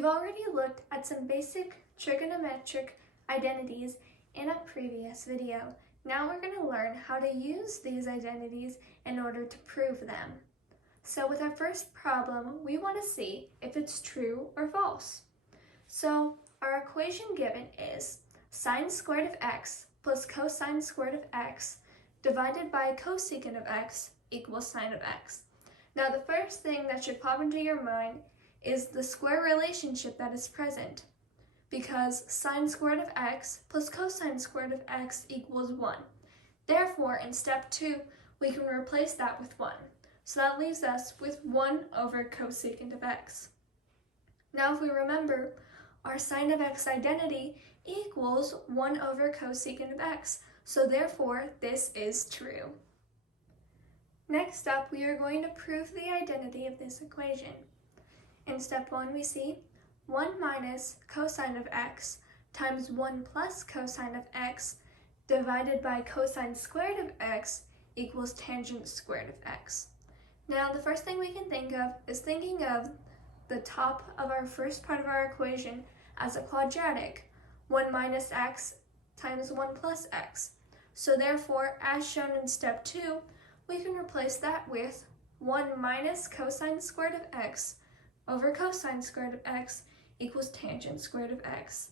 We've already looked at some basic trigonometric identities in a previous video. Now we're going to learn how to use these identities in order to prove them. So with our first problem, we want to see if it's true or false. So our equation given is sine squared of x plus cosine squared of x divided by cosecant of x equals sine of x. Now the first thing that should pop into your mind is the square relationship that is present, because sine squared of x plus cosine squared of x equals 1. Therefore, in step 2, we can replace that with 1. So that leaves us with 1 over cosecant of x. Now if we remember, our sine of x identity equals 1 over cosecant of x. So therefore, this is true. Next up, we are going to prove the identity of this equation. In step 1, we see 1 minus cosine of x times 1 plus cosine of x divided by cosine squared of x equals tangent squared of x. Now, the first thing we can think of is thinking of the top of our first part of our equation as a quadratic, 1 minus x times 1 plus x. So therefore, as shown in step 2, we can replace that with 1 minus cosine squared of x over cosine squared of x equals tangent squared of x.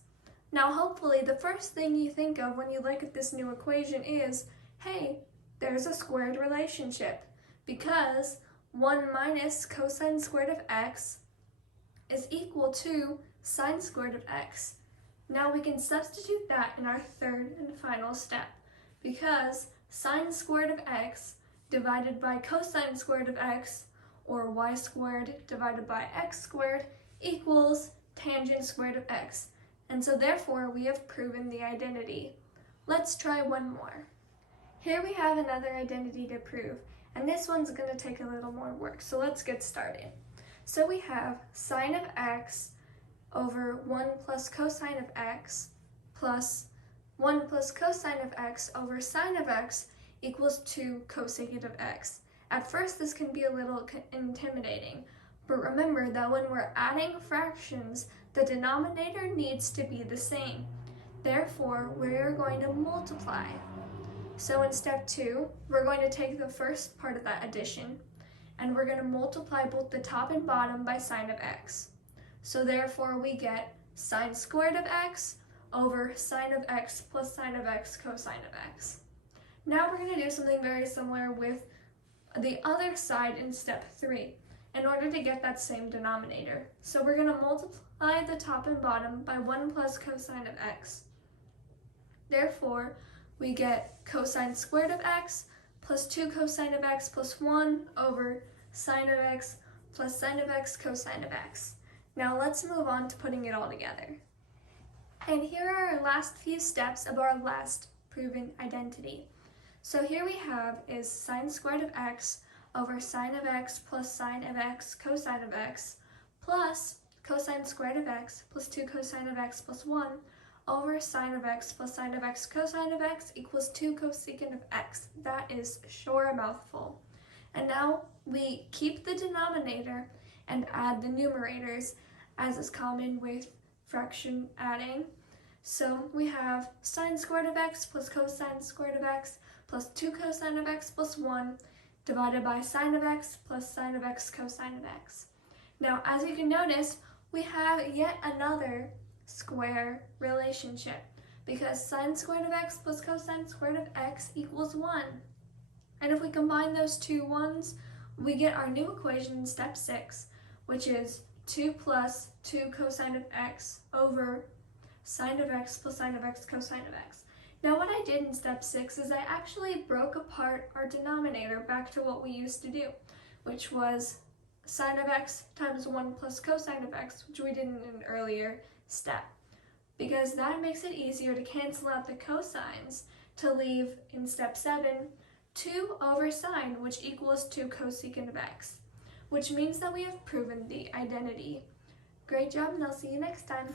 Now hopefully the first thing you think of when you look at this new equation is, hey, there's a squared relationship, because 1 minus cosine squared of x is equal to sine squared of x. Now we can substitute that in our third and final step, because sine squared of x divided by cosine squared of x, or y squared divided by x squared, equals tangent squared of x. And so therefore we have proven the identity. Let's try one more. Here we have another identity to prove, and this one's going to take a little more work, so let's get started. So we have sine of x over 1 plus cosine of x plus 1 plus cosine of x over sine of x equals 2 cosecant of x. At first this can be a little intimidating, but remember that when we're adding fractions, the denominator needs to be the same. Therefore, we're going to multiply. So in step 2, we're going to take the first part of that addition, and we're going to multiply both the top and bottom by sine of x. So therefore, we get sine squared of x over sine of x plus sine of x cosine of x. Now we're going to do something very similar with the other side in step 3 in order to get that same denominator. So we're going to multiply the top and bottom by 1 plus cosine of x. Therefore, we get cosine squared of x plus 2 cosine of x plus 1 over sine of x plus sine of x cosine of x. Now let's move on to putting it all together. And here are our last few steps of our last proven identity. So here we have is sine squared of x over sine of x plus sine of x cosine of x plus cosine squared of x plus 2 cosine of x plus 1 over sine of x plus sine of x cosine of x equals 2 cosecant of x. That is sure a mouthful. And now we keep the denominator and add the numerators, as is common with fraction adding. So we have sine squared of x plus cosine squared of x plus 2 cosine of x plus 1 divided by sine of x plus sine of x cosine of x. Now, as you can notice, we have yet another square relationship, because sine squared of x plus cosine squared of x equals 1. And if we combine those two ones, we get our new equation in step 6, which is 2 plus 2 cosine of x over sine of x plus sine of x cosine of x. Now what I did in step 6 is I actually broke apart our denominator back to what we used to do, which was sine of x times 1 plus cosine of x, which we did in an earlier step, because that makes it easier to cancel out the cosines to leave in step 7 2 over sine, which equals 2 cosecant of x, which means that we have proven the identity. Great job, and I'll see you next time.